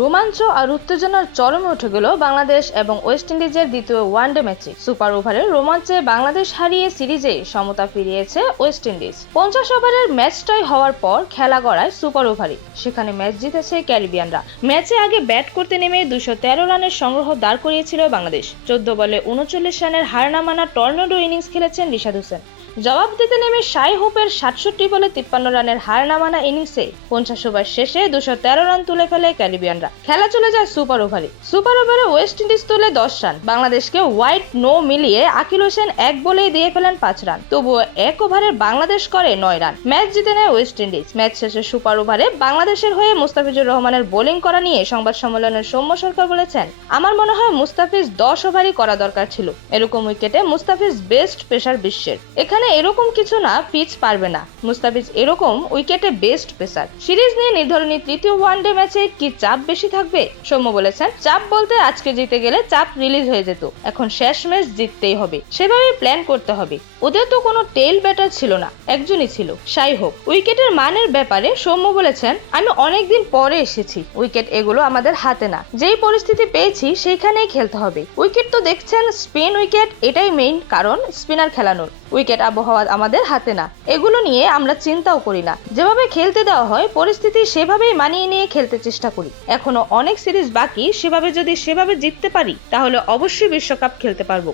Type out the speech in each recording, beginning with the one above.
রোমাঞ্চ আর উত্তেজনার চরমে উঠে গেল বাংলাদেশ এবং ওয়েস্ট ইন্ডিজের দ্বিতীয় ওয়ানডে ম্যাচে। সুপার ওভারের রোমাঞ্চে বাংলাদেশ হারিয়ে সিরিজে সমতা ফিরিয়েছে ওয়েস্ট ইন্ডিজ। পঞ্চাশ ওভারের ম্যাচটাই হওয়ার পর খেলা গড়ায় সুপার ওভারে। সেখানে ম্যাচ জিতেছে ক্যারিবিয়ানরা। ম্যাচে আগে ব্যাট করতে নেমে দুশো তেরো রানের সংগ্রহ দাঁড় করিয়েছিল বাংলাদেশ। চোদ্দ বলে উনচল্লিশ রানের হার না মানা টর্নেডো ইনিংস খেলেছেন রিশাদ হোসেন। জবাব দিতে নেমে সাই হোপের সাতষট্টি বলে তিপ্পান্ন রানের হার নামানা ইনিংসে পঞ্চাশ ওভার শেষে দুশো তেরো রান তুলে ফেলে ক্যারিবিয়ানরা। খেলা চলে যায় সুপার ওভারে। সুপার ওভারে ওয়েস্ট ইন্ডিজ তুলে দশ রান। বাংলাদেশকে হোয়াইট নো মিলিয়ে আকিল হোসেন এক বলেই দিয়ে ফেলেন পাঁচ রান। তবুও এক ওভারে বাংলাদেশ করে নয় রান। ম্যাচ জিতে নেয় ওয়েস্ট ইন্ডিজ। ম্যাচ শেষে সুপার ওভারে বাংলাদেশের হয়ে মুস্তাফিজুর রহমানের বোলিং করা নিয়ে সংবাদ সম্মেলনের সৌম্য সরকার বলেছেন, আমার মনে হয় মুস্তাফিজ দশ ওভারই করা দরকার ছিল। এরকম উইকেটে মুস্তাফিজ বেস্ট পেসার বিশ্বের। এখানে এরকম কিছু না, পিচ পারবে না। মুস্তাফিজ এরকম উইকেটে বেস্ট পেসার। সিরিজ নিয়ে নির্ধারণী তৃতীয় ওয়ানডে ম্যাচে কি চাপ বেশি থাকবে? সৌম্য বলেছেন, চাপ বলতে আজকে জিতে গেলে চাপ রিলিজ হয়ে যেত। এখন শেষ ম্যাচ জিততেই হবে। সেভাবে প্ল্যান করতে হবে। ওদের তো কোনো টেল ব্যাটার ছিল না, একজনই ছিল। সাই হোক, উইকেটের মানের ব্যাপারে সৌম্য বলেছেন, আমি অনেকদিন পরে এসেছি। উইকেট এগুলো আমাদের হাতে না। যেই পরিস্থিতি পেয়েছি, সেইখানেই খেলতে হবে। উইকেট তো দেখছেন স্পিন উইকেট, এটাই মেইন কারণ স্পিনার খেলানোর। উইকেট আবহাওয়া আমাদের হাতে না। এগুলো নিয়ে আমরা চিন্তাও করি না। যেভাবে খেলতে দেওয়া হয়, পরিস্থিতি সেভাবেই মানিয়ে নিয়ে খেলতে চেষ্টা করি। এখনও অনেক সিরিজ বাকি, সেভাবে যদি সেভাবে জিততে পারি, তাহলে অবশ্যই বিশ্বকাপ খেলতে পারব।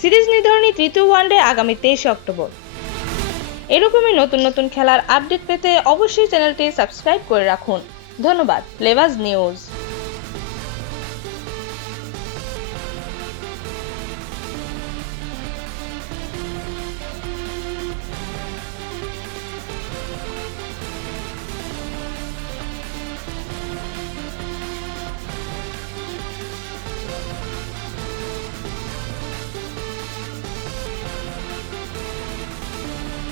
সিরিজ নির্ধারণী তৃতীয় ওয়ানডে আগামী তেইশে অক্টোবর। এরকমই নতুন নতুন খেলার আপডেট পেতে অবশ্যই চ্যানেলটি সাবস্ক্রাইব করে রাখুন। ধন্যবাদ লেভাজ নিউজ।